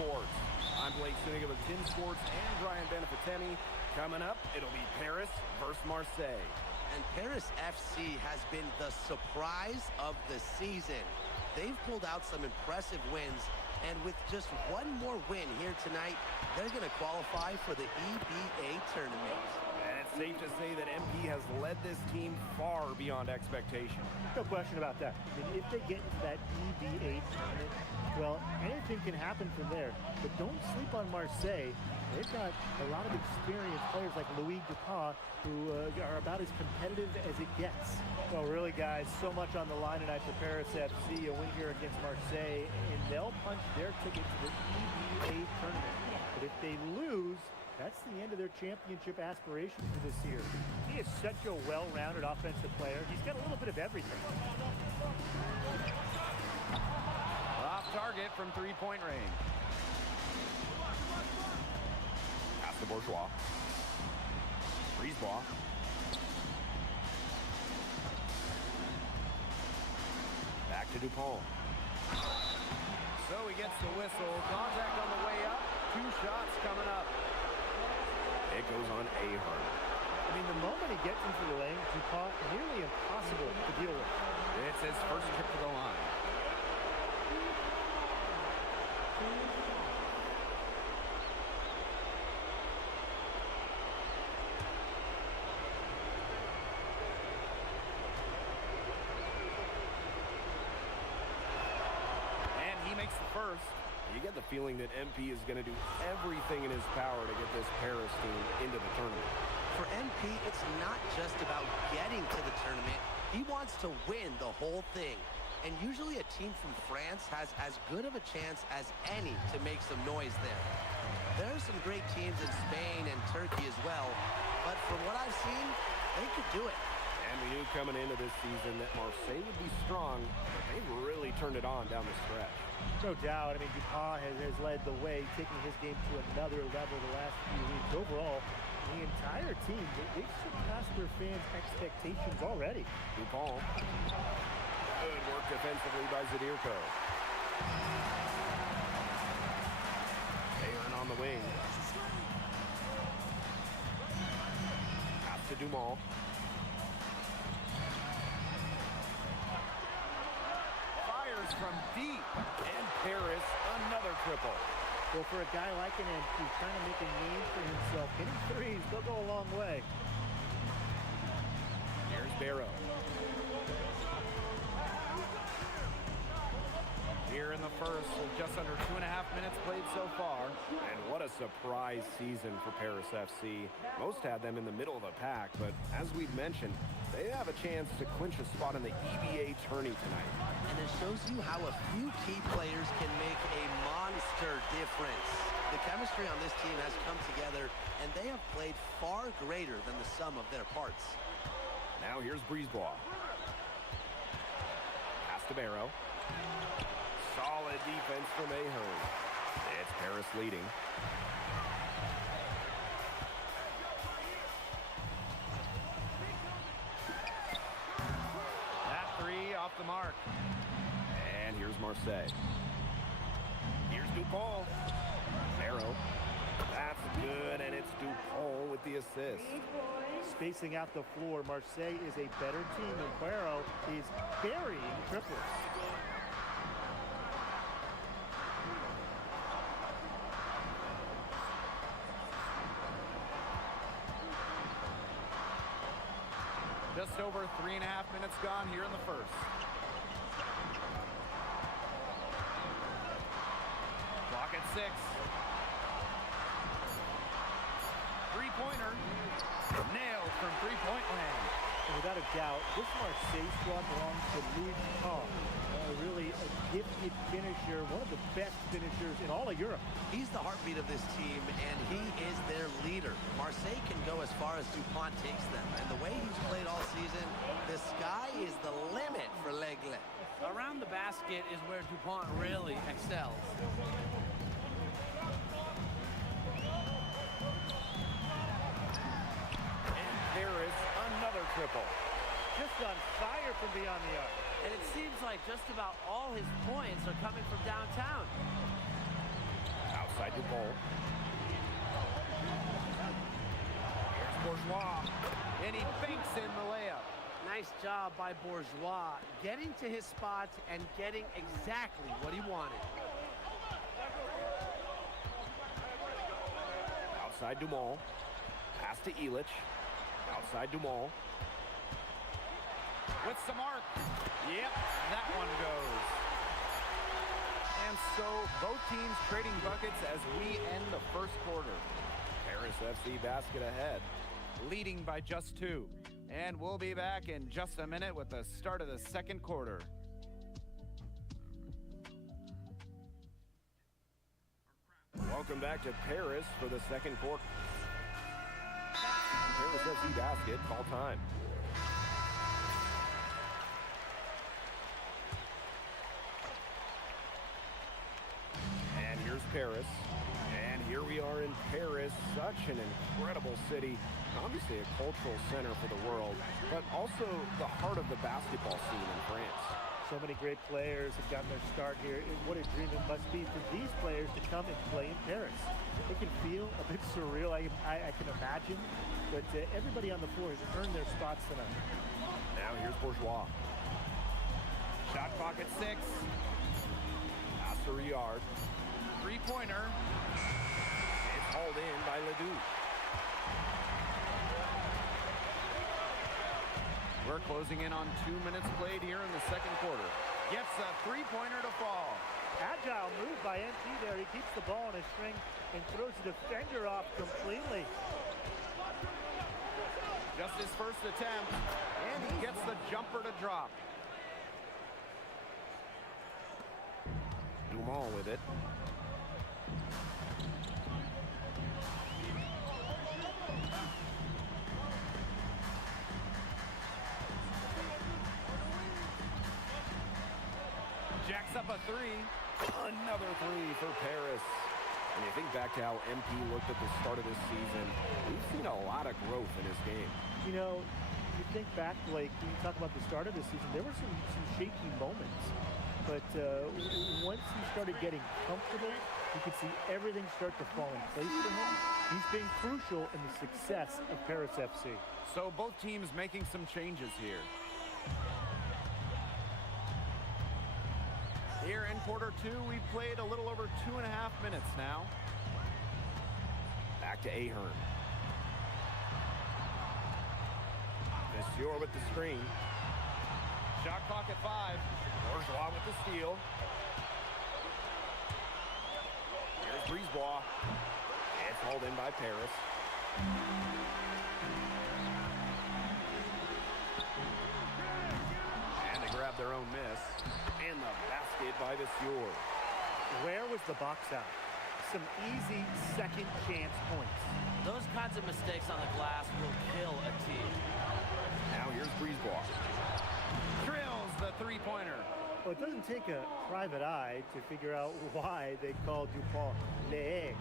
Sports. I'm Blake Suniga with 10 Sports and Brian Benefitemi. Coming up, it'll be Paris versus Marseille. And Paris FC has been the surprise of the season. They've pulled out some impressive wins, and with just one more win here tonight, they're going to qualify for the EBA tournament. And it's safe to say that MP has led this team far beyond expectation. No question about that. I mean, if they get into that EBA tournament, well, anything can happen from there. But don't sleep on Marseille. They've got a lot of experienced players like Louis Dupont who are about as competitive as it gets. Well, really, guys, so much on the line tonight for Paris FC. A win here against Marseille, and they'll punch their ticket to the EBA tournament. But if they lose, that's the end of their championship aspirations for this year. He is such a well-rounded offensive player. He's got a little bit of everything. Off target from three-point range. Pass to Bourgeois. Brisebois. Back to Dupont. So he gets the whistle. Contact on the way up. 2 shots coming up. It goes on Ahern. I mean, the moment he gets into the lane, Dupont nearly impossible to deal with. It's his first trip to the line. And he makes the first. You get the feeling that MP is going to do everything in his power to get this Paris team into the tournament. For MP, it's not just about getting to the tournament. He wants to win the whole thing. And usually a team from France has as good of a chance as any to make some noise there. There are some great teams in Spain and Turkey as well. But from what I've seen, they could do it. And we knew coming into this season that Marseille would be strong, but they've really turned it on down the stretch. No doubt. I mean, Dupont has led the way, taking his game to another level the last few weeks. Overall, the entire team, they've surpassed their fans' expectations already. Dupont. Good work defensively by Zadirko. Ahern on the wing. Pass to Dumont. Fires from deep. And Paris, another triple. Well, for a guy like an MP trying to make a name for himself, hitting threes, they'll go a long way. Here's Barrow. Here in the first, with just under 2.5 minutes played so far. And what a surprise season for Paris FC. Most had them in the middle of the pack, but as we've mentioned, they have a chance to clinch a spot in the EBA tourney tonight. And it shows you how a few key players can make a monster difference. The chemistry on this team has come together, and they have played far greater than the sum of their parts. Now here's Brisebois. Pass to Barrow. Solid defense from Ahern. It's Paris leading. That three off the mark. And here's Marseille. Here's Dupont. Barrow. That's good, and it's Dupont with the assist. Spacing out the floor, Marseille is a better team, and Barrow is burying triples. Just over 3.5 minutes gone here in the first. Clock at 6. Three-pointer. Nailed from three-point land. And without a doubt, this Marseille squad belongs to Louis Vuitton. Really a gifted finisher, one of the best finishers in all of Europe. He's the heartbeat of this team, and he is their leader. Marseille can go as far as Dupont takes them, and the way he's played all season, the sky is the limit for L'Aigle. Around the basket is where Dupont really excels. And Paris, another triple. Just on fire from beyond the arc. And it seems like just about all his points are coming from downtown. Outside Dupont. Here's Bourgeois. And he banks in the layup. Nice job by Bourgeois, getting to his spots and getting exactly what he wanted. Outside Dumont. Pass to Illich. Outside Dumont. With some arc. Yep, that one goes. And so both teams trading buckets as we end the first quarter. Paris FC basket ahead, leading by just 2. And we'll be back in just a minute with the start of the second quarter. Welcome back to Paris for the second quarter. Paris FC basket, call time. And here's Paris. And here we are in Paris, such an incredible city. Obviously a cultural center for the world, but also the heart of the basketball scene in France. So many great players have gotten their start here. And what a dream it must be for these players to come and play in Paris. It can feel a bit surreal, I can imagine, but everybody on the floor has earned their spots tonight. Now here's Bourgeois. Shot clock at 6. Pass to Riyard. Three-pointer. It's hauled in by Ledoux. We're closing in on 2 minutes played here in the second quarter. Gets a three-pointer to fall. Agile move by NT there. He keeps the ball on his string and throws the defender off completely. Just his first attempt, and he gets the jumper to drop. Dumont with it. Jacks up a 3. Another 3 for Paris. When you think back to how MP looked at the start of this season, we've seen a lot of growth in his game. You know, you think back, like, when you talk about the start of the season, there were some shaky moments. But once he started getting comfortable, you could see everything start to fall in place for him. He's been crucial in the success of Paris FC. So both teams making some changes here. Here in quarter 2, we've played a little over 2.5 minutes now. Back to Ahern. Monsieur with the screen. Shot clock at 5. Bourgeois with the steal. Here's Brisebois. It's hauled in by Paris. And they grab their own miss. And the basket by Monsieur. Where was the box out? Some easy second chance points. Those kinds of mistakes on the glass will kill a team. Now here's Brisebois. Drills the three-pointer. Well, it doesn't take a private eye to figure out why they call Dupont L'Aigle.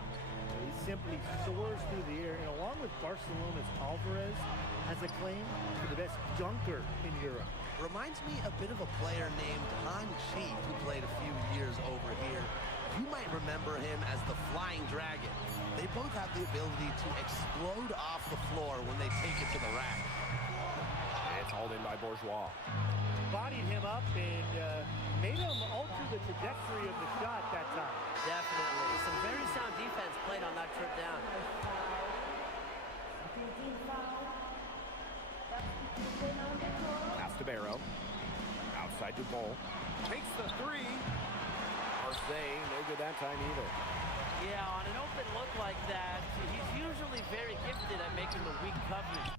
He simply soars through the air, and along with Barcelona's Alvarez, has a claim to the best dunker in Europe. Reminds me a bit of a player named Han Chi, who played a few years over here. You might remember him as the Flying Dragon. They both have the ability to explode off the floor when they take it to the rack. It's hauled in by Bourgeois. Bodied him up and made him alter the trajectory of the shot that time. Definitely. Some very sound defense played on that trip down. Barrow. Outside Dupont. Takes the three. Marseille, no good that time either. Yeah, on an open look like that, he's usually very gifted at making the weak coverage.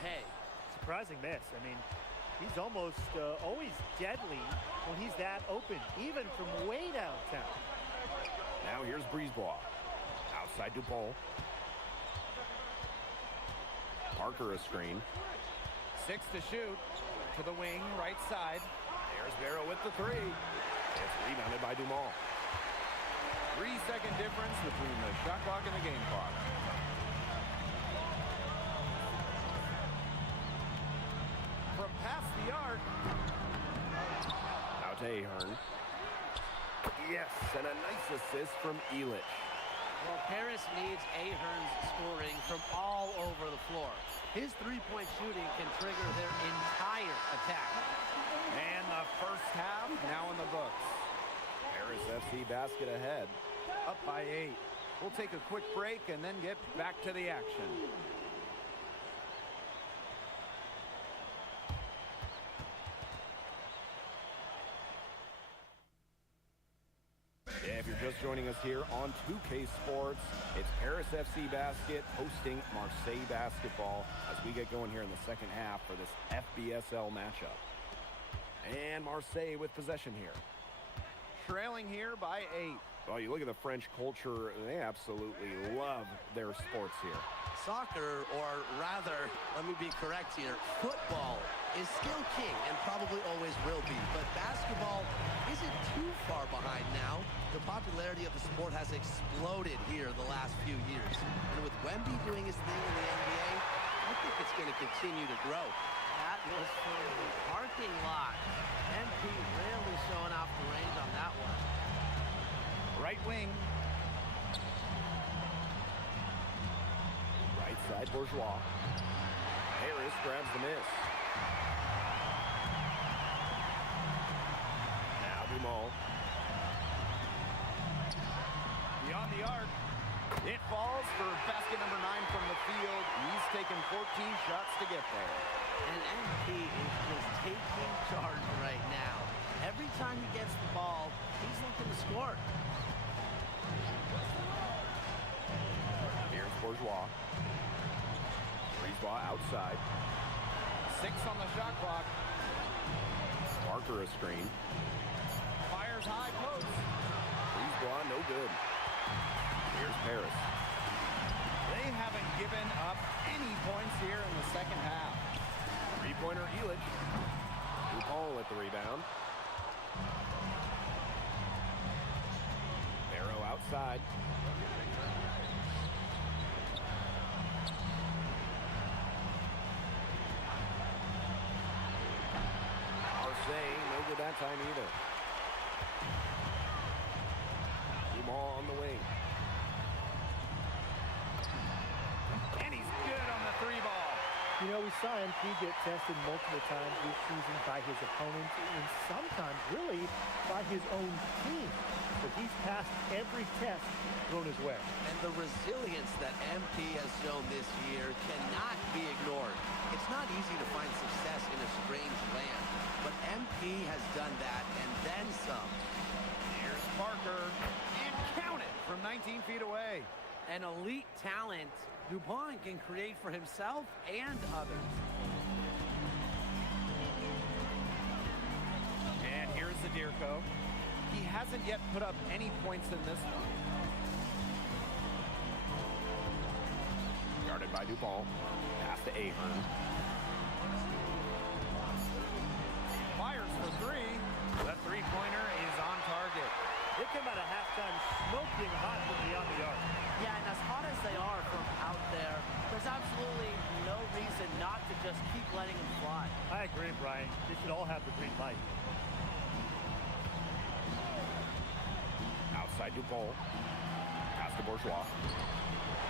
Hey. Surprising miss. I mean, he's almost always deadly when he's that open, even from way downtown. Now here's Brisebois. Outside Dupont. Parker a screen. 6 to shoot. To the wing, right side. There's Barrow with the three. It's rebounded by Dumont. 3-second difference between the shot clock and the game clock. From past the arc. Out to Ahern. Yes, and a nice assist from Elich. Well, Paris needs Ahern's scoring from all over the floor. His three-point shooting can trigger their entire attack. And the first half now in the books. Paris FC basket ahead, up by 8. We'll take a quick break and then get back to the action. Yeah, if you're just joining us here on 2K Sports, it's Paris FC Basket hosting Marseille Basketball as we get going here in the second half for this FBSL matchup. And Marseille with possession here. Trailing here by 8. Well, you look at the French culture, they absolutely love their sports here. Soccer, or rather, let me be correct here, football is still king and probably always will be. But basketball isn't too far behind now. The popularity of the sport has exploded here the last few years. And with Wemby doing his thing in the NBA, I think it's going to continue to grow. That was from the parking lot. MP really showing off the range on that one. Right wing. Right side, Bourgeois. Harris grabs the miss. Now Dumont. Beyond the arc. It falls for basket number 9 from the field. He's taken 14 shots to get there. And MP is just taking charge right now. Every time he gets the ball, he's looking to score. Here's Bourgeois. Brisebois outside. 6 on the shot clock. Parker a screen. Fires high post. Brisebois no good. Here's Paris. They haven't given up any points here in the second half. Three-pointer Elich. Dupont with the rebound. Barrow outside. Marseille, no good that time either. Dumont on the wing. we saw MP get tested multiple times this season by his opponents and sometimes really by his own team. But he's passed every test thrown his way. And the resilience that MP has shown this year cannot be ignored. It's not easy to find success in a strange land, but MP has done that and then some. Here's Parker, and count it from 19 feet away. An elite talent, DuPont can create for himself and others. And here's Zadirko. He hasn't yet put up any points in this one. Guarded by Dupont. Pass to Ahern. Fires for three. The three-pointer is on target. They come out of halftime smoking hot from beyond the arc. Yeah, and as hot as they are from out there, there's absolutely no reason not to just keep letting them fly. I agree, Brian. They should all have the green light. Outside Dupont. Pass to Bourgeois.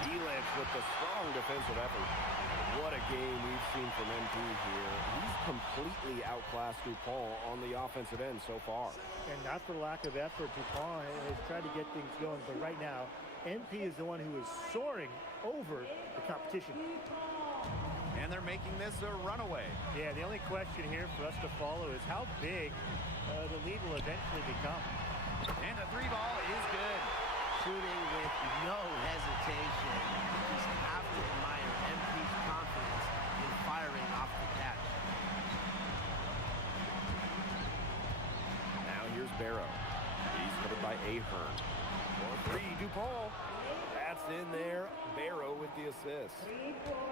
Elic with the strong defensive effort. What a game we've seen from MP here. He's completely outclassed Dupont on the offensive end so far. And not for lack of effort, Dupont has tried to get things going, but right now, MP is the one who is soaring over the competition. And they're making this a runaway. Yeah, the only question here for us to follow is how big the lead will eventually become. And the three ball is good. Shooting with no hesitation. You just have to admire MP's confidence in firing off the catch. Now here's Barrow. He's covered by Ahern. For three, Dupont. That's in there. Barrow with the assist.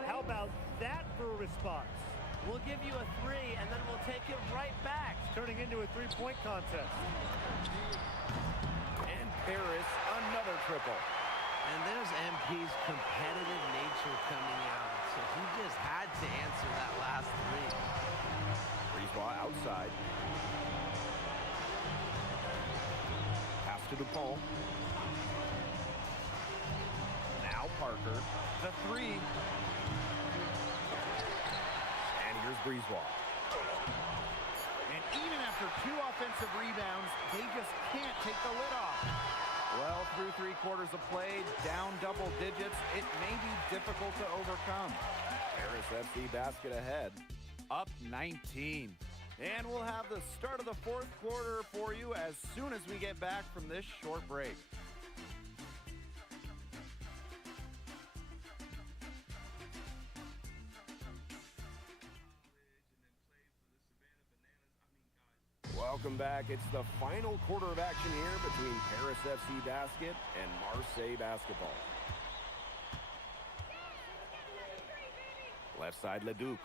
How about that for a response? We'll give you a three, and then we'll take it right back. It's turning into a three-point contest. And Paris, another triple. And there's MP's competitive nature coming out, so he just had to answer that last three. Brisebois outside. Pass to Dupont. Now Parker. The three. And here's Brisebois. And even after two offensive rebounds, they just can't take the lid off. Well, through three quarters of play, down double digits, it may be difficult to overcome. Paris FC basket ahead, up 19. And we'll have the start of the fourth quarter for you as soon as we get back from this short break. Welcome back. It's the final quarter of action here between Paris FC basket and Marseille basketball. Left side, Leduc.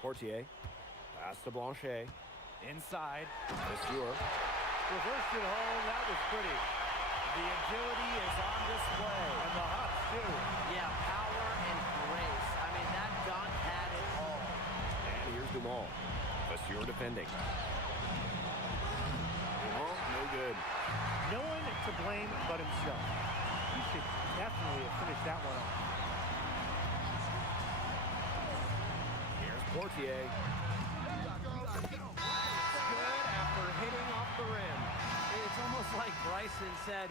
Portier. Pass to Blanchet. Inside. Monsieur. Reversed it home. That was pretty. The agility is on display. And the hops, too. Yeah, power and grace. I mean, that dunk had it all. And here's Dumont. Monsieur defending. Dumont, no good. No one to blame but himself. He should definitely have finished that one off. Here's Portier. Good after hitting off the rim. It's almost like Bryson said,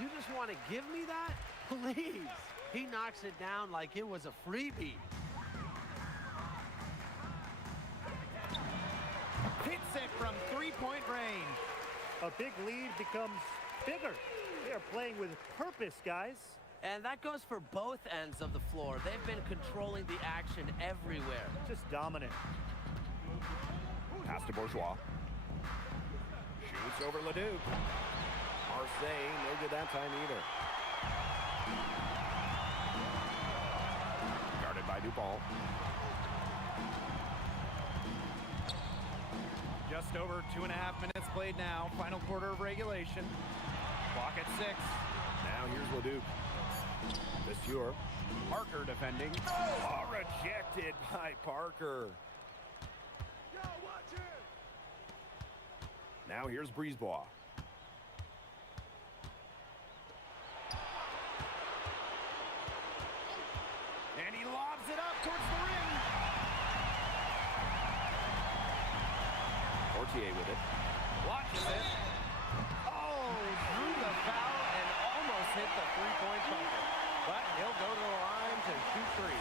you just want to give me that? Please. He knocks it down like it was a freebie. Hits it from three-point range. A big lead becomes bigger. They are playing with purpose, guys. And that goes for both ends of the floor. They've been controlling the action everywhere. Just dominant. Pass to Bourgeois. Shoots over Leduc. Marseille, no good that time either. Guarded by Dupont. Just over 2.5 minutes played now. Final quarter of regulation. Clock at 6. Now here's Leduc. Monsieur. Parker defending. Oh, rejected by Parker. Now here's Brisebois. And he lobs it up towards the rim. Fortier with it. Watches it. Oh, drew the foul and almost hit the three-point bucket. But he'll go to the line to shoot three.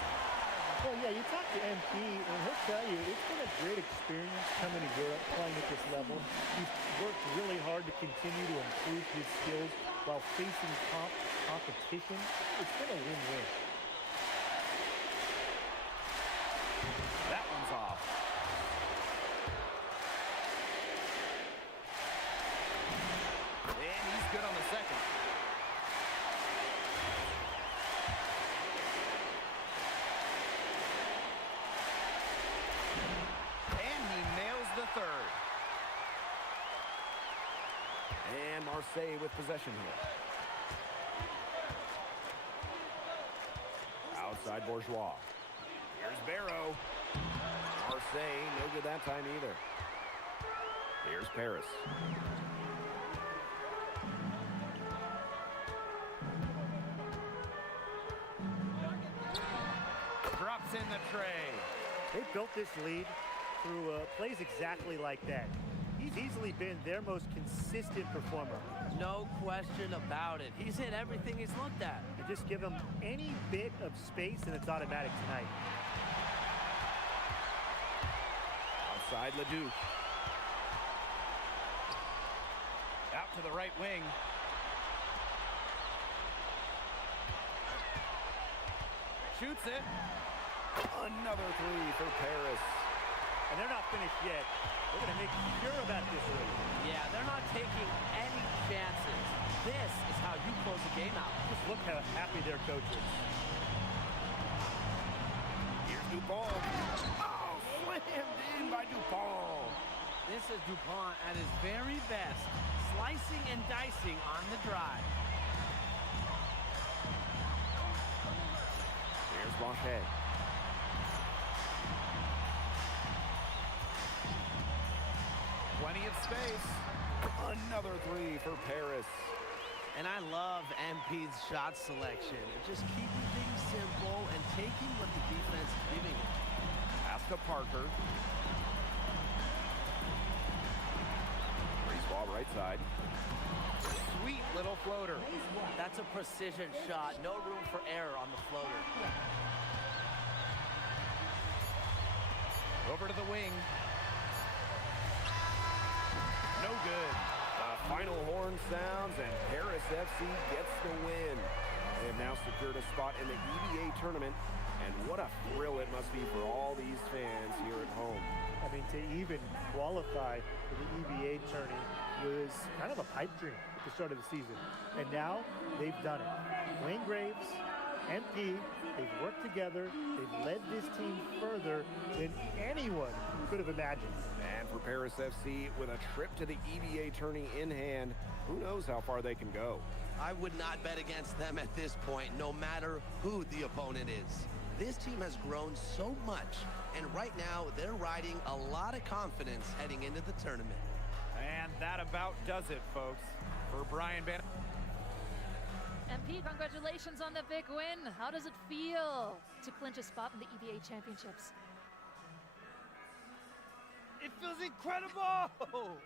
Well, yeah, you talk to MP, and he'll tell you it's been a great experience coming to Europe, playing at this level. He's worked really hard to continue to improve his skills while facing competition. It's been a win-win. That one's off. And he's good on the second. And he nails the third. And Marseille with possession here. Outside Bourgeois. Here's Barrow. Marseille, no good that time either. Here's Paris. Drops in the tray. They built this lead through plays exactly like that. He's easily been their most consistent performer. No question about it. He's hit everything he's looked at. And just give him any bit of space and it's automatic tonight. Outside Leduc. Out to the right wing. Shoots it. Another three for Paris. And they're not finished yet. They're going to make sure about this lead. Yeah, they're not taking any chances. This is how you close a game out. Just look how happy their coach is. Here's Dupont. Oh, slammed in by Dupont. This is Dupont at his very best, slicing and dicing on the drive. Here's Blanchet. Plenty of space. Another three for Paris. And I love MP's shot selection. Just keeping things simple and taking what the defense is giving him. Pass to Parker. Breeze ball right side. Sweet little floater. That's a precision shot. No room for error on the floater. Over to the wing. No good. The final horn sounds and Paris FC gets the win. They have now secured a spot in the EVA tournament. And what a thrill it must be for all these fans here at home. I mean, to even qualify for the EVA tourney was kind of a pipe dream at the start of the season. And now they've done it. Wayne Graves, MP, they've worked together. They've led this team further than anyone could have imagined. And for Paris FC, with a trip to the EVA tourney in hand, who knows how far they can go. I would not bet against them at this point, no matter who the opponent is. This team has grown so much, and right now they're riding a lot of confidence heading into the tournament. And that about does it, folks. For Brian Banner. MP, congratulations on the big win. How does it feel to clinch a spot in the EVA Championships? It feels incredible!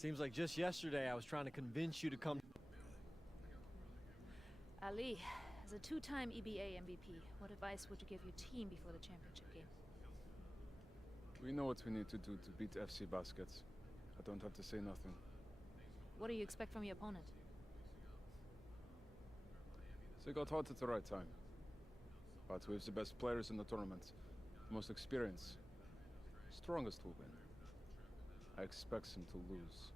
Seems like just yesterday I was trying to convince you to come. Ali, as a two-time EBA MVP, what advice would you give your team before the championship game? We know what we need to do to beat FC Baskets. I don't have to say nothing. What do you expect from your opponent? They got hot at the right time. But we have the best players in the tournament, the most experience, strongest will win. I expect them to lose.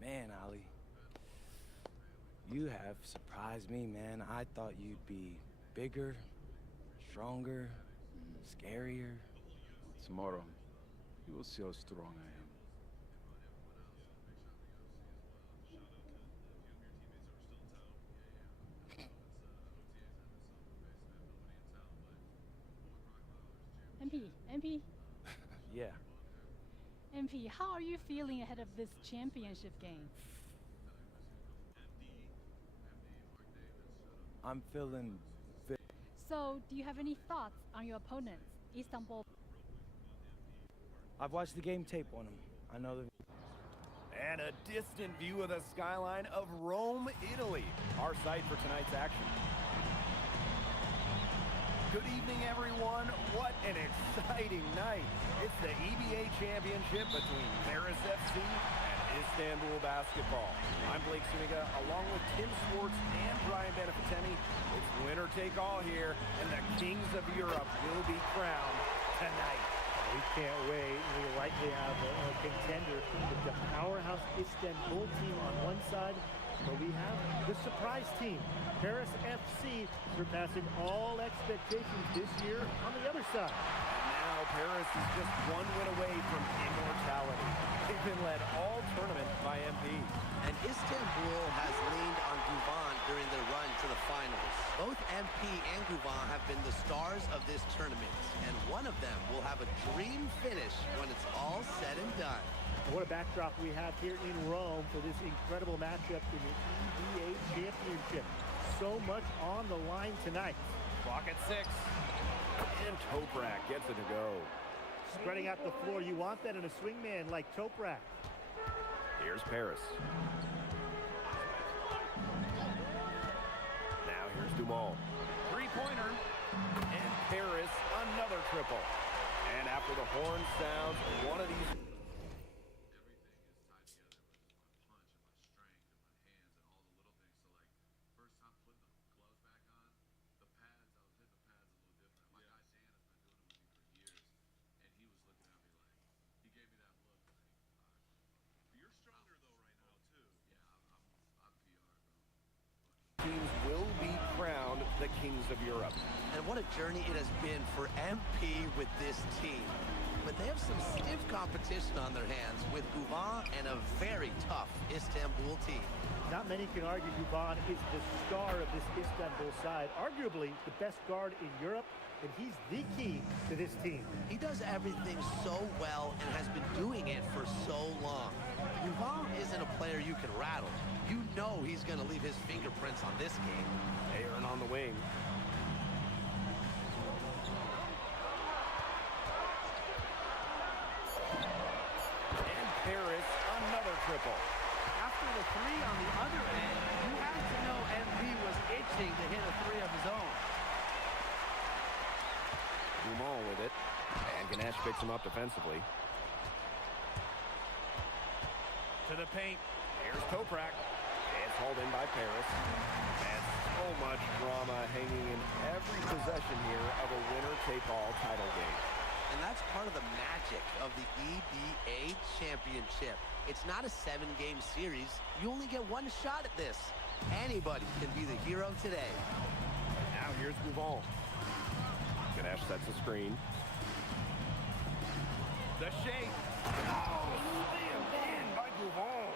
Man, Ali, you have surprised me, man. I thought you'd be bigger, stronger, scarier. Tomorrow, you will see how strong I am. MP, Yeah. MP, how are you feeling ahead of this championship game? I'm feeling So, do you have any thoughts on your opponents, Istanbul? I've watched the game tape on him. I know the And a distant view of the skyline of Rome, Italy, our site for tonight's action. Good evening, everyone. What an exciting night. It's the EBA championship between Paris FC and Istanbul Basketball. I'm Blake Suniga, along with Tim Swartz and Brian Beneficeni. It's winner take all here, and the Kings of Europe will be crowned tonight. We can't wait. We likely have a contender with the powerhouse Istanbul team on one side, but we have the surprise team, Paris FC, surpassing all expectations this year on the other side. And now Paris is just one win away from immortality. They've been led all tournament by MP. And Istanbul has leaned on Guvan during their run to the finals. Both MP and Guvan have been the stars of this tournament, and one of them will have a dream finish when it's all said and done. What a backdrop we have here in Rome for this incredible matchup in the EBA Championship. So much on the line tonight. Clock at 6. And Toprak gets it to go. Spreading out the floor, you want that in a swingman like Toprak. Here's Paris. Now here's Dumal. Three-pointer. And Paris, another triple. And after the horn sounds, one of these... teams will be crowned the Kings of Europe. And what a journey it has been for MP with this team. But they have some stiff competition on their hands with Guvan and a very tough Istanbul team. Not many can argue Guvan is the star of this Istanbul side, arguably the best guard in Europe, and he's the key to this team. He does everything so well and has been doing it for so long. Guvan isn't a player you can rattle. You know he's going to leave his fingerprints on this game. Aaron on the wing. And Paris, another triple. After the three on the other end, you had to know MP was itching to hit a three of his own. Dumal with it. And Ganesh picks him up defensively. To the paint. Here's Toprak. It's hauled in by Paris. And so much drama hanging in every possession here of a winner-take-all title game. And that's part of the magic of the EBA Championship. It's not a 7-game series. You only get one shot at this. Anybody can be the hero today. Now here's Guvan. Ganesh sets a screen. The shake. Oh, slammed in by Guvan.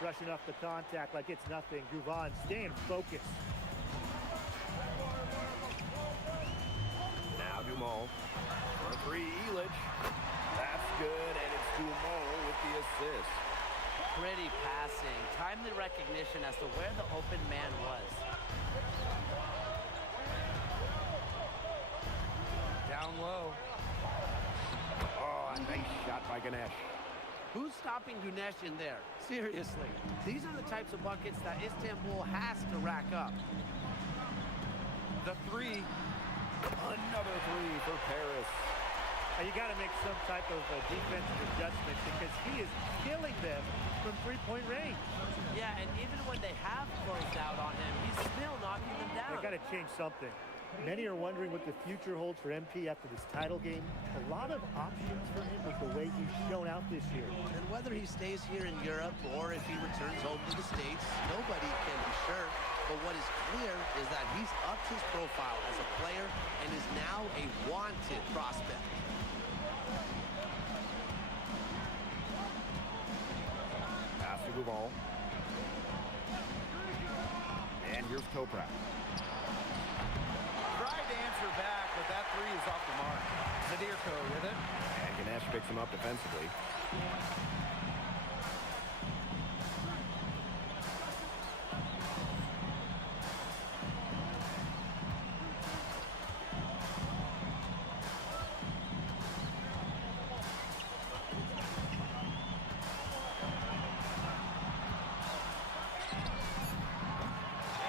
Brushing off the contact like it's nothing. Guvan staying focused. Now Dumal. For three, Elich. That's good, and it's Dumal with the assist. Pretty passing. Timely recognition as to where the open man was. Down low. Oh, a nice shot by Ganesh. Who's stopping Gunesh in there? Seriously. These are the types of buckets that Istanbul has to rack up. The three. Another three for Paris. You got to make some type of defensive adjustment because he is killing them from three-point range. Yeah, and even when they have closed out on him, he's still knocking them down. They got to change something. Many are wondering what the future holds for MP after this title game. A lot of options for him with the way he's shown out this year. And whether he stays here in Europe or if he returns home to the States, nobody can be sure. But what is clear is that he's upped his profile as a player and is now a wanted prospect. Pass to Guval. And here's Toprak. Tried to answer back, but that three is off the mark. Zadirko with it. And Ganesh picks him up defensively.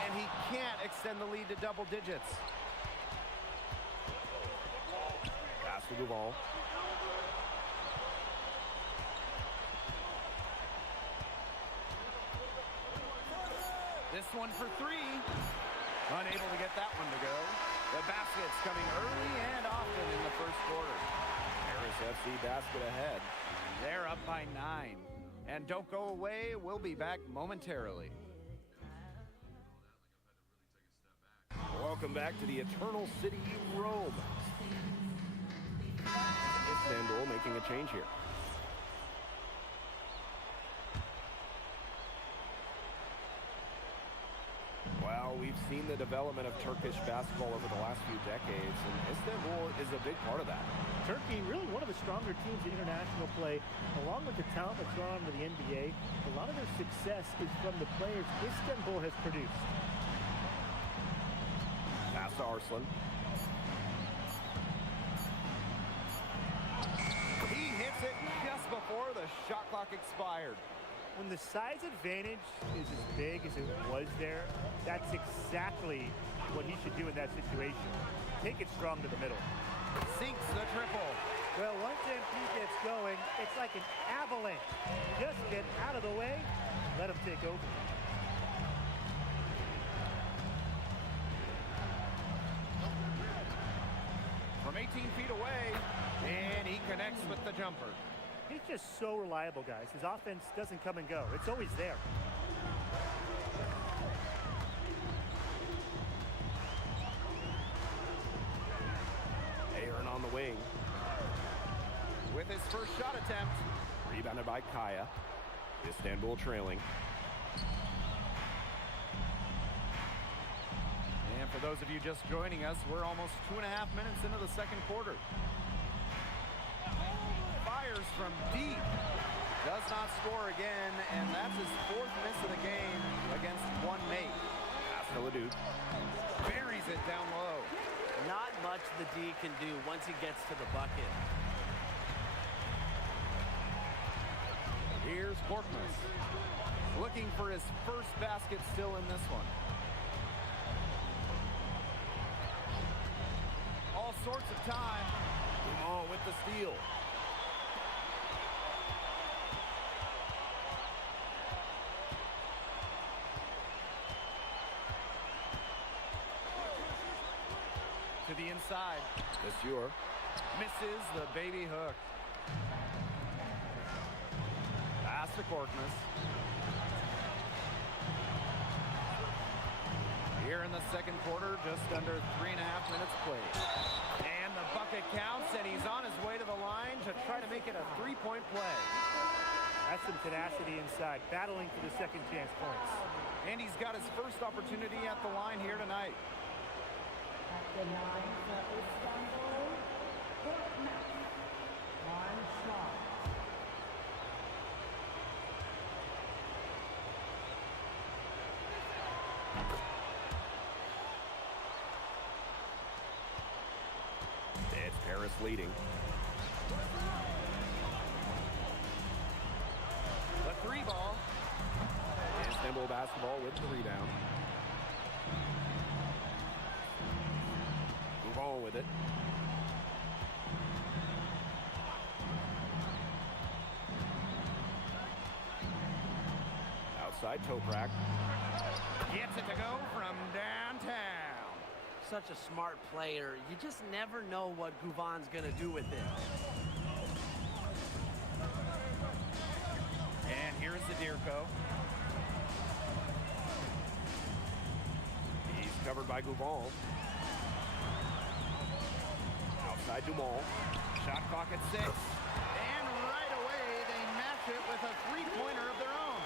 And he can't extend the lead to double digits. Pass to Guval. This one for three. Unable to get that one to go. The basket's coming early and often in the first quarter. Paris FC basket ahead. They're up by 9. And don't go away. We'll be back momentarily. Welcome back to the Eternal City, Rome. Istanbul making a change here. Well, we've seen the development of Turkish basketball over the last few decades, and Istanbul is a big part of that. Turkey, really one of the stronger teams in international play, along with the talent that's gone on to the NBA. A lot of their success is from the players Istanbul has produced. Pass to Arslan. He hits it just before the shot clock expired. When the size advantage is as big as it was there, that's exactly what he should do in that situation. Take it strong to the middle. Sinks the triple. Well, once MP gets going, it's like an avalanche. Just get out of the way, let him take over. From 18 feet away, and he connects with the jumper. He's just so reliable, guys. His offense doesn't come and go. It's always there. Aaron on the wing. With his first shot attempt. Rebounded by Kaya. Istanbul trailing. And for those of you just joining us, we're almost 2.5 minutes into the second quarter. Fires from deep. Does not score again, and that's his 4th miss of the game against one mate. Pass to Ledoux. Buries it down low. Not much the D can do once he gets to the bucket. Here's Korkmaz. Looking for his first basket still in this one. All sorts of time. Dumas with the steal. To the inside. Monsieur. Misses the baby hook. Pass to Korkmaz. Here in the second quarter, just under 3.5 minutes played. And the bucket counts, and he's on his way to the line to try to make it a 3-point play. That's some tenacity inside, battling for the second chance points. And he's got his first opportunity at the line here tonight. At the line for Istanbul, Korkmaz. One shot. It's leading. The three ball. Istanbul basketball with the rebound. Gougon with it. Outside Toprak. Gets it to go from downtown. Such a smart player. You just never know what Gougon's going to do with it. And here's the Dirko. He's covered by Gougon. Outside Dumont. Shot clock at 6. And right away, they match it with a three-pointer of their own.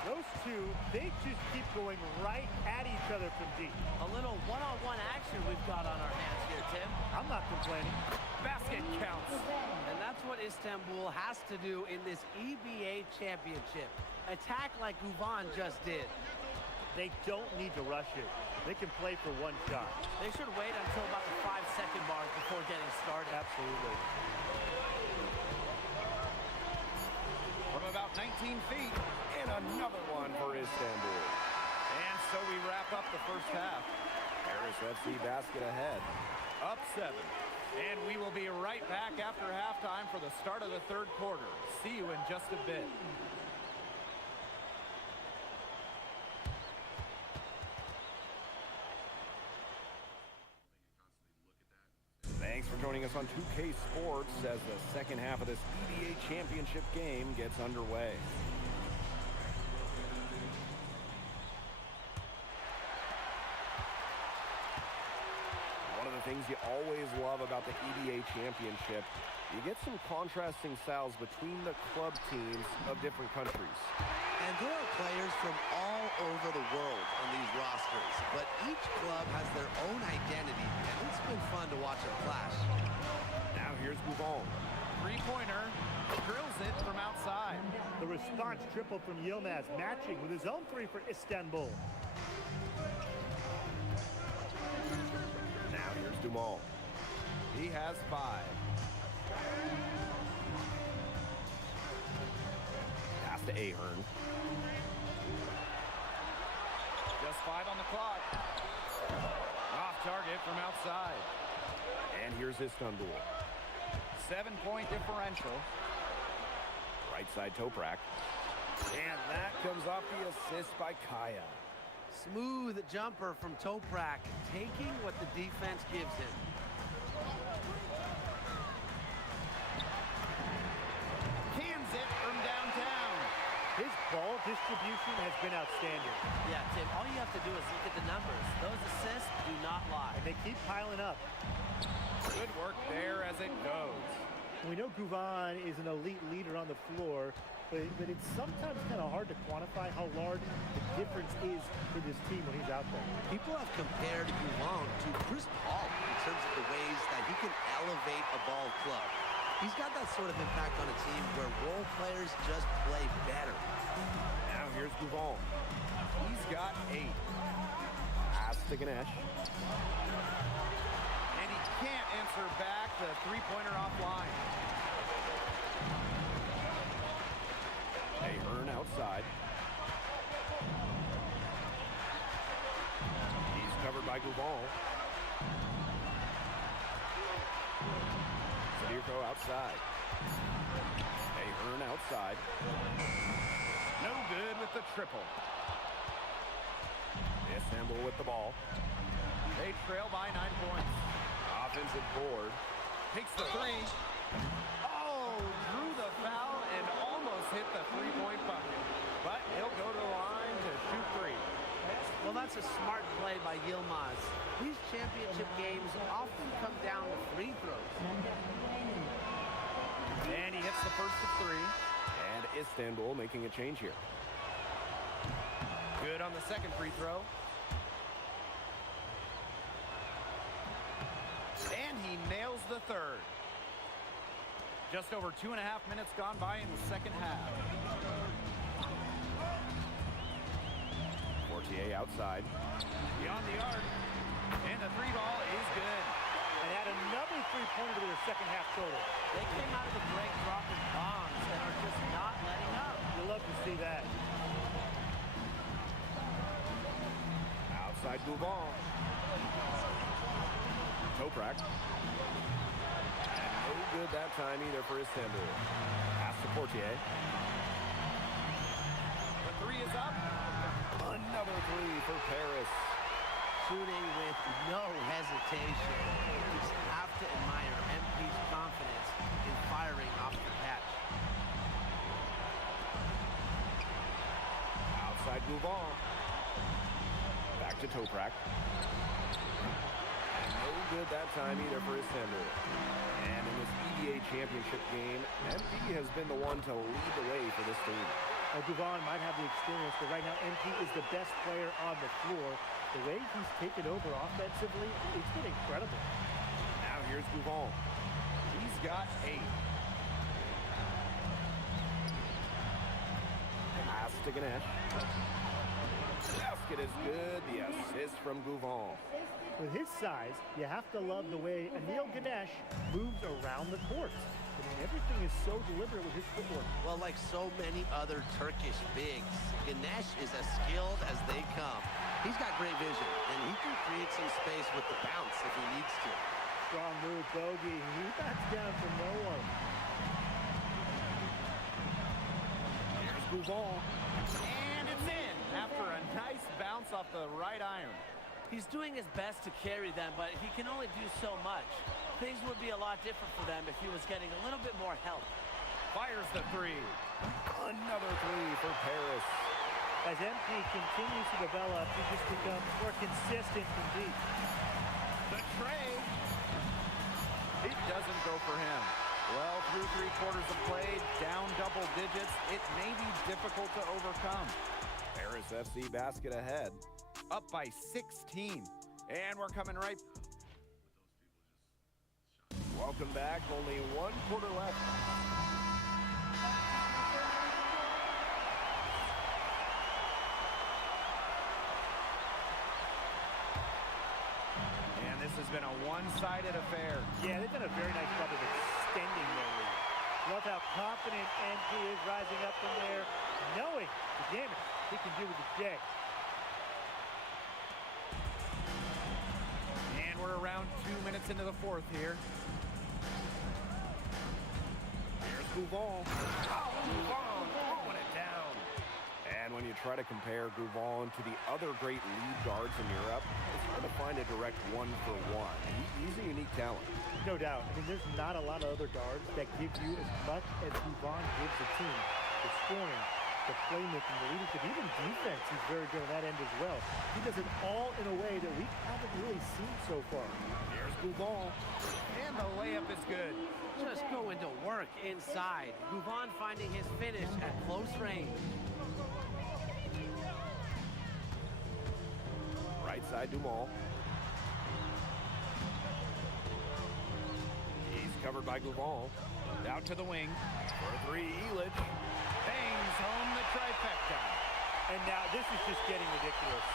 Those two, they just keep going right at each other from deep. A little one-on-one action we've got on our hands here, Tim. I'm not complaining. Basket counts. And that's what Istanbul has to do in this EBA championship. Attack like Gougon just did. They don't need to rush it. They can play for one shot. They should wait until about the 5-second mark before getting started. Absolutely. From about 19 feet. And another one for Istanbul. And so we wrap up the first half. Paris FC basket ahead. Up 7. And we will be right back after halftime for the start of the third quarter. See you in just a bit. Thanks for joining us on 2K Sports as the second half of this EBA championship game gets underway. One of the things you always love about the EBA championship, you get some contrasting styles between the club teams of different countries. And there are players from all over the world on these rosters, but each club has their own identity, and it's been fun to watch them clash. Now here's Gougon. Three-pointer, drills it from outside. The response triple from Yilmaz, matching with his own three for Istanbul. Now here's Dumont. He has 5. Pass to Ahern. Just 5 on the clock. Off target from outside. And here's Istanbul. 7-point differential. Right side Toprak. And that comes off the assist by Kaya. Smooth jumper from Toprak, taking what the defense gives him. Cans it from downtown. His ball distribution has been outstanding. Yeah, Tim, all you have to do is look at the numbers. Those assists do not lie. And they keep piling up. Good work there as it goes. We know Gougon is an elite leader on the floor, but it's sometimes kind of hard to quantify how large the difference is for this team when he's out there. People have compared Gougon to Chris Paul in terms of the ways that he can elevate a ball club. He's got that sort of impact on a team where role players just play better. Now here's Gougon. He's got 8. Pass to Ganesh. And he can't answer back the three-pointer offline. Ahern outside. He's covered by Gougon. Zadirko outside. Ahern outside. No good with the triple. Istanbul with the ball. They trail by 9 points. Offensive board. Takes the 3. Oh, drew the foul and almost hit the three-point bucket. But he'll go to the line to shoot 3. Well, that's a smart play by Yilmaz. These championship games often come down to free throws. And he hits the first of 3. And Istanbul making a change here. Good on the second free throw. And he nails the third. Just over 2.5 minutes gone by in the second half. Fortier outside. Beyond the arc. And the 3 ball is good. and add another three-pointer to their second half total. They came out of the break dropping bombs and are just not letting up. You love to see that. Outside Gouvan. Toprak. And no good that time either for Istanbul. Pass to Portier. The three is up. Another three for Paris. Shooting with no hesitation. You just have to admire MP's confidence in firing off the catch. Outside Gouvan. Back to Toprak. And no good that time either for Istanbul. And in this EBA championship game, MP has been the one to lead the way for this team. Gouvan might have the experience, but right now MP is the best player on the floor. The way he's taken over offensively, it's been incredible. Now here's Gouvan. He's got 8. Pass to Ganesh. Basket is good. The assist from Gouvan. With his size, you have to love the way Anil Ganesh moves around the court. I mean, everything is so deliberate with his footwork. Well, like so many other Turkish bigs, Ganesh is as skilled as they come. He's got great vision, and he can create some space with the bounce if he needs to. Strong move, Bogey. He backs down for no one. Here's Gouvan. And it's in after a nice bounce off the right iron. He's doing his best to carry them, but he can only do so much. Things would be a lot different for them if he was getting a little bit more help. Fires the three. Another three for Paris. As MP continues to develop, he just becomes more consistent from deep. The tray. It doesn't go for him. Well, through 3 quarters of play, down double digits, it may be difficult to overcome. Paris FC basket ahead. Up by 16. And we're coming right. Welcome back. Only 1 quarter left. And this has been a one-sided affair. Yeah, they've done a very nice job of extending their lead. Love how confident MP is rising up from there, knowing the damage he can do with the J. And we're around 2 minutes into the fourth here. Here's Gouvan. Oh, Gouvan throwing it down. And when you try to compare Gouvan to the other great lead guards in Europe, it's hard to find a direct one-for-one. He's a unique talent. No doubt. I mean, there's not a lot of other guards that give you as much as Gouvan gives the team. The scoring, the playmaking, the leadership, even defense, he's very good on that end as well. He does it all in a way that we haven't really seen so far. Here's Gouvan. And the layup is good. Just going to work inside. Gouvan finding his finish at close range. Right side, Dumal. He's covered by Gouvan. Out to the wing. For a three, Elic. Bangs home the trifecta. And now this is just getting ridiculous.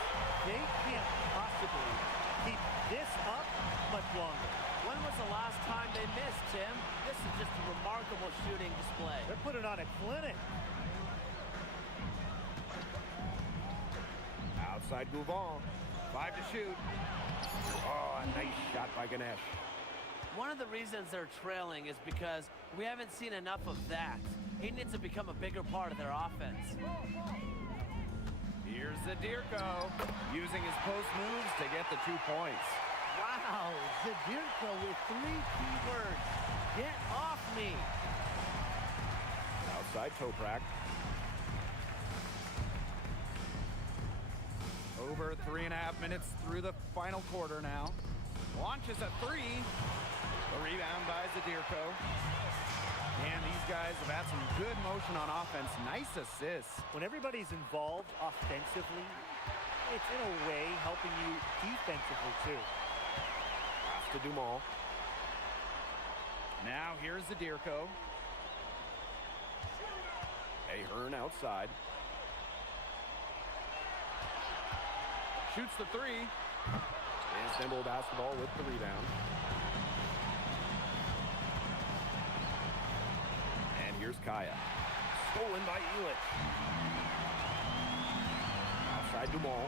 They can't possibly keep this up much longer. When was the last time they missed, Tim? This is just a remarkable shooting display. They're putting on a clinic. Outside Gouvan. 5 to shoot. Oh, a nice shot by Ganesh. One of the reasons they're trailing is because we haven't seen enough of that. He needs to become a bigger part of their offense. Here's Zadirko using his post moves to get the 2 points. Wow, Zadirko with 3 key words. Get off me. Outside Toprak. Over 3.5 minutes through the final quarter now. Launches a 3. The rebound by Zadirko. And these guys have had some good motion on offense. Nice assists. When everybody's involved offensively, it's in a way helping you defensively too. Pass to Dumal. Now here's Zadirko. Ahern outside. Shoots the 3. Istanbul basketball with the rebound. Here's Kaya. Stolen by Elich. Outside Dumont.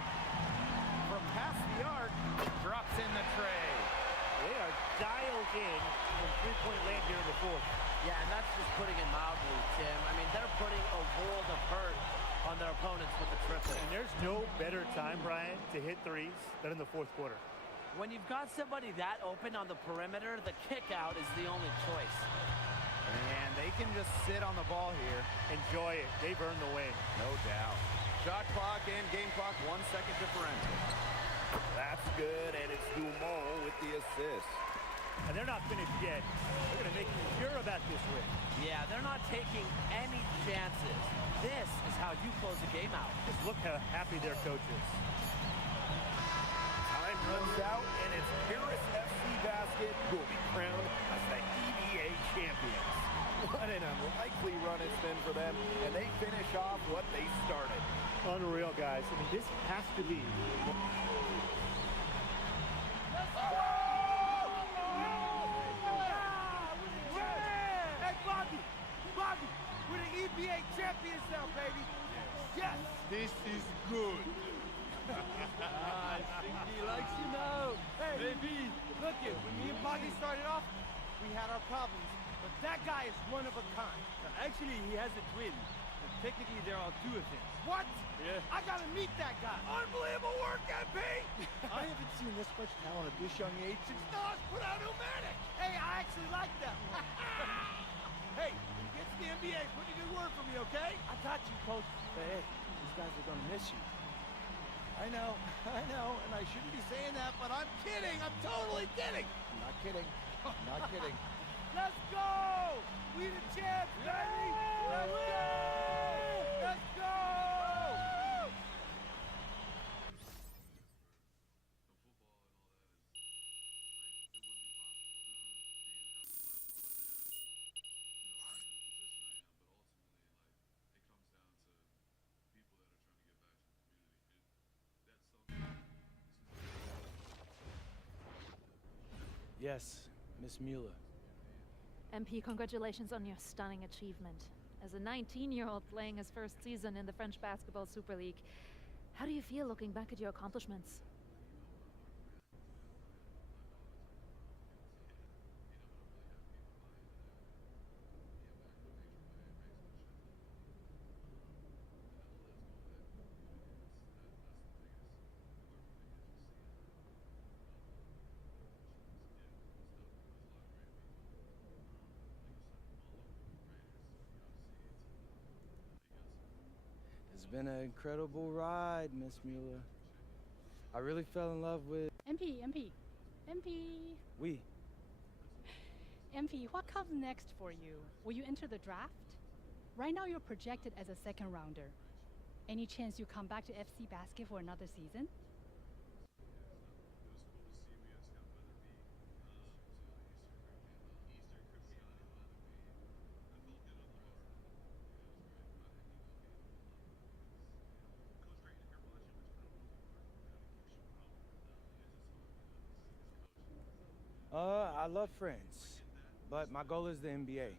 From past the arc, drops in the tray. They are dialed in from three-point land here in the fourth. Yeah, and that's just putting it mildly, Tim. I mean, they're putting a world of hurt on their opponents with the triple. And there's no better time, Brian, to hit threes than in the fourth quarter. When you've got somebody that open on the perimeter, the kick out is the only choice. And they can just sit on the ball here. Enjoy it. They've earned the win. No doubt. Shot clock and game clock, 1 second differential. That's good, and it's Dumont with the assist. And they're not finished yet. They're going to make you sure about this win. Yeah, they're not taking any chances. This is how you close a game out. Just look how happy their coach is. Time runs out, and it's Paris FC Basket who will be crowned as the EVA champions. What an unlikely run it's been for them, and they finish off what they started. Unreal, guys. I mean, this has to be. Bobby, we're the EBA champions now, baby. Yes. This is good. I think he likes you now. Hey, baby, look it. When me and Bobby started off, we had our problems, but that guy is one of a kind. Actually, he has a twin. But technically, there are two of him. What? Yeah. I gotta meet that guy. Unbelievable work, MP. I haven't seen this much talent at this young age since Nas put out Pneumatic. Hey, I actually like that one. Hey, when you get to the NBA, put in a good word for me, okay? I got you, coach. But hey, these guys are gonna miss you. I know, and I shouldn't be saying that, but I'm kidding. I'm totally kidding. I'm not kidding. I'm not kidding. Let's go! We the champs, baby! Let's go! Let's go! Yes, Miss Mueller. MP, congratulations on your stunning achievement. As a 19-year-old playing his first season in the French Basketball Super League, how do you feel looking back at your accomplishments? It's been an incredible ride, Miss Mueller. I really fell in love with MP. we. MP, what comes next for you? Will you enter the draft? Right now you're projected as a second rounder. Any chance you come back to FC Basket for another season? I love France, but my goal is the NBA.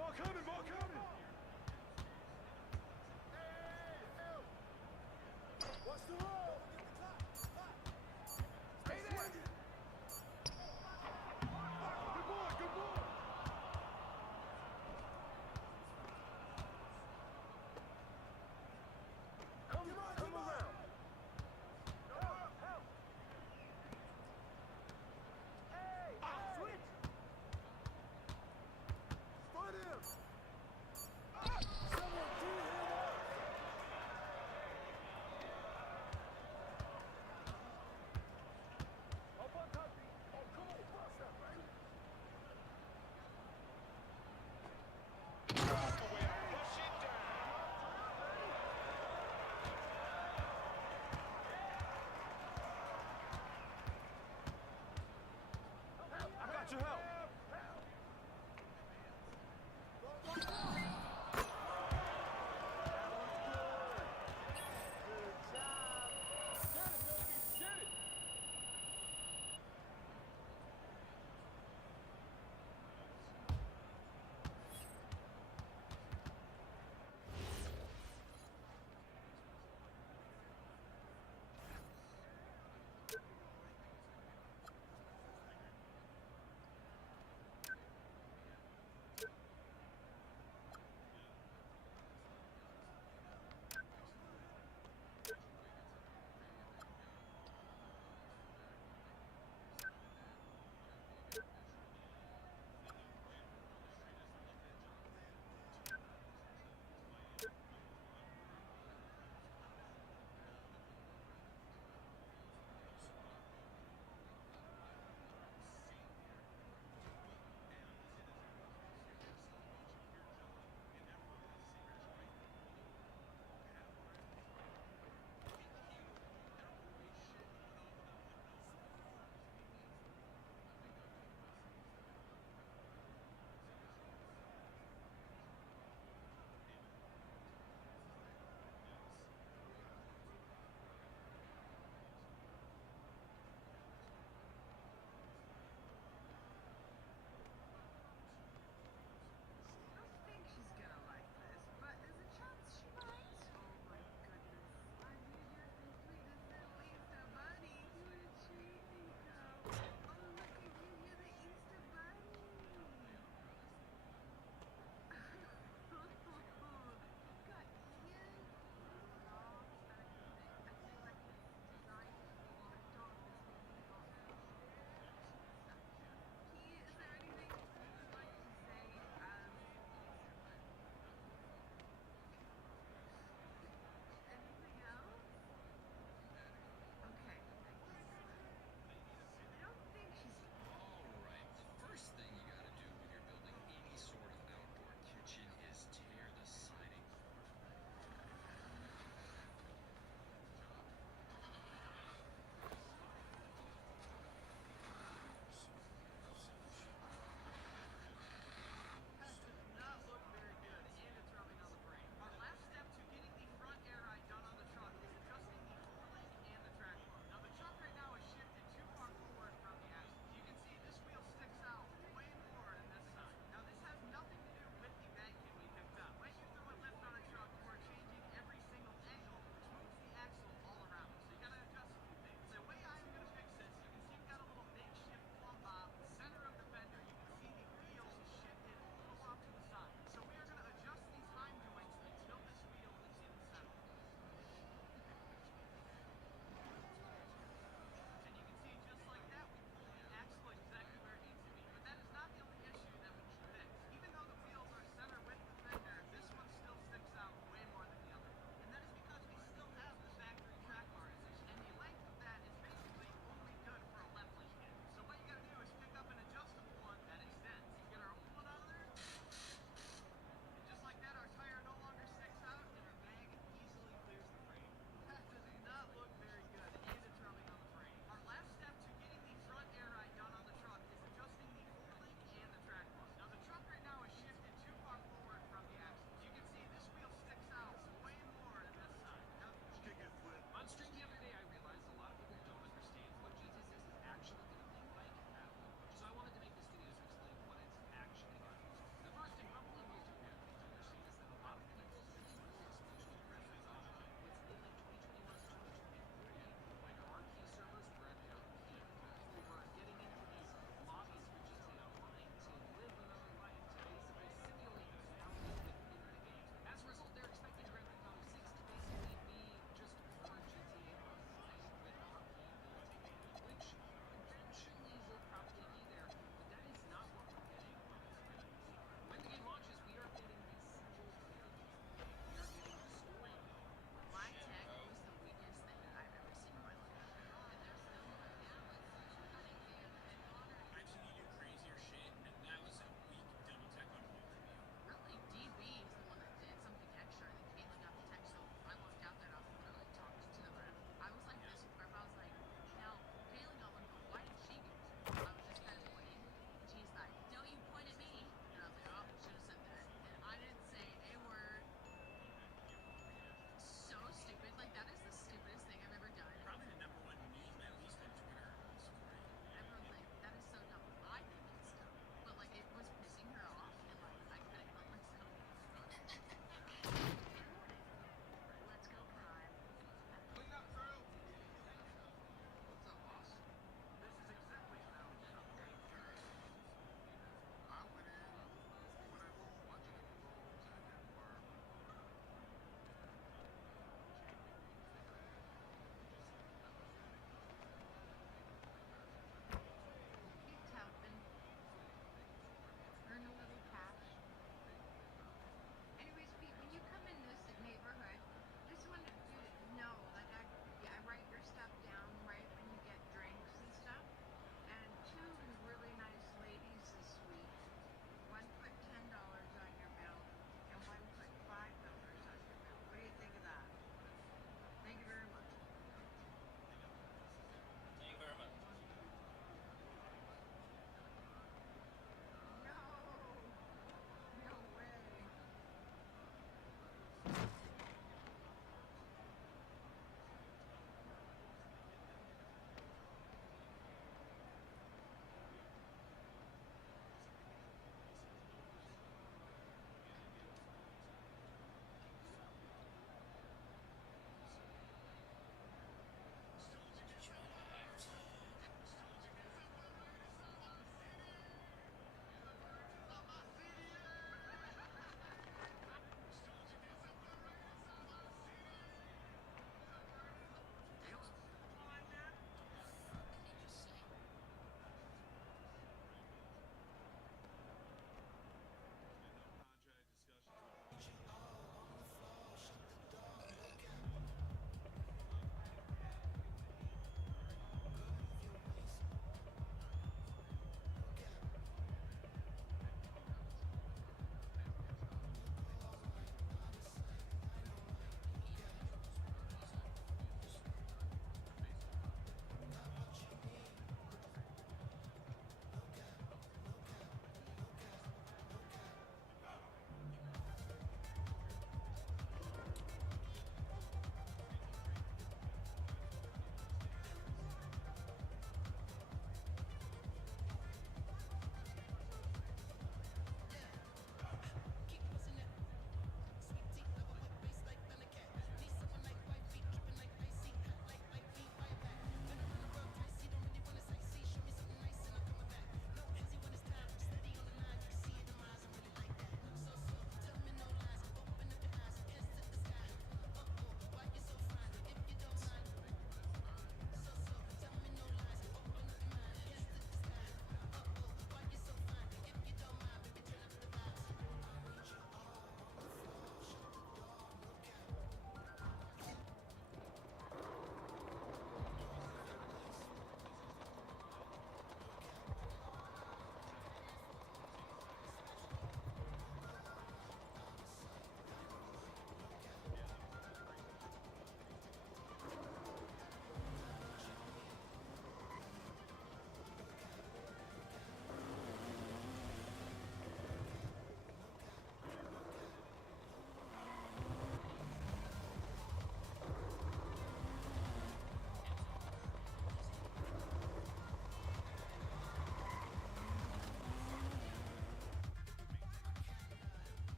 Ball coming, ball coming!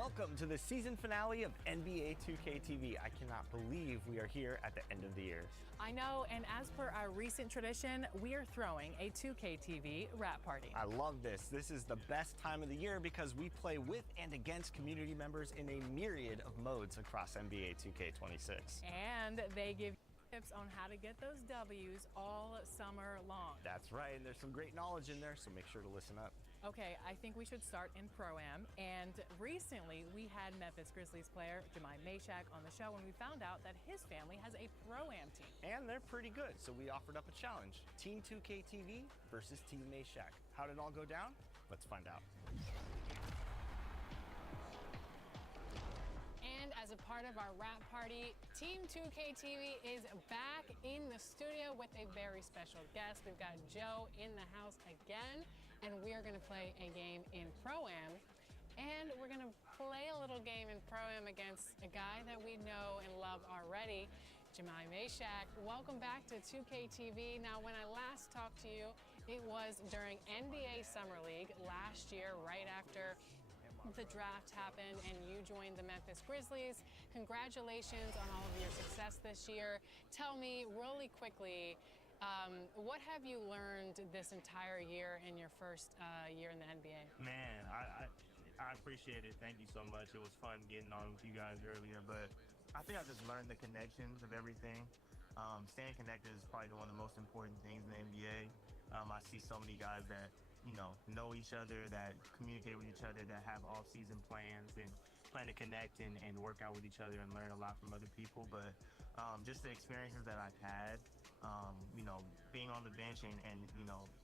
Welcome to the season finale of NBA 2K TV. I cannot believe we are here at the end of the year. I know, and as per our recent tradition, we are throwing a 2K TV wrap party. I love this. This is the best time of the year because we play with and against community members in a myriad of modes across NBA 2K26. And they give tips on how to get those W's all summer long. That's right, and there's some great knowledge in there, so make sure to listen up. Okay, I think we should start in Pro-Am. And recently, we had Memphis Grizzlies player Jemai Mashak on the show when we found out that his family has a Pro-Am team. And they're pretty good, so we offered up a challenge. Team 2K TV versus Team Mashak. How did it all go down? Let's find out. And as a part of our wrap party, Team 2K TV is back in the studio with a very special guest. We've got Joe in the house again, and we are going to play a game in Pro-Am. And we're going to play a little game in Pro-Am against a guy that we know and love already, Jemai Mashak. Welcome back to 2K TV. Now, when I last talked to you, it was during NBA Summer League last year, right after the draft happened and you joined the Memphis Grizzlies. Congratulations on all of your success this year. Tell me really quickly, what have you learned this entire year in your first year in the NBA? Man, I appreciate it. Thank you so much. It was fun getting on with you guys earlier, but I think I just learned the connections of everything. Staying connected is probably one of the most important things in the NBA. I see so many guys that know each other, that communicate with each other, that have off-season plans and plan to connect and work out with each other and learn a lot from other people. But just the experiences that I've had, being on the bench and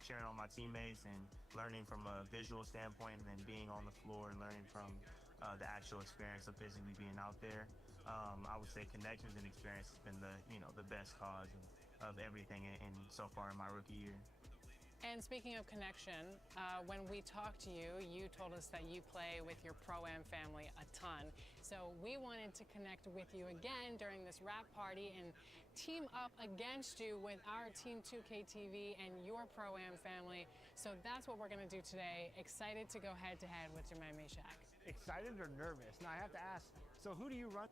cheering on my teammates and learning from a visual standpoint, and then being on the floor and learning from the actual experience of physically being out there. I would say connections and experience has been the best cause of everything in so far in my rookie year. And speaking of connection, when we talked to you, you told us that you play with your Pro-Am family a ton. So we wanted to connect with you again during this wrap party and team up against you with our Team 2K TV and your Pro-Am family. So that's what we're going to do today. Excited to go head-to-head with Jemai Mashak. Excited or nervous? Now I have to ask, so who do you run?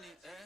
money,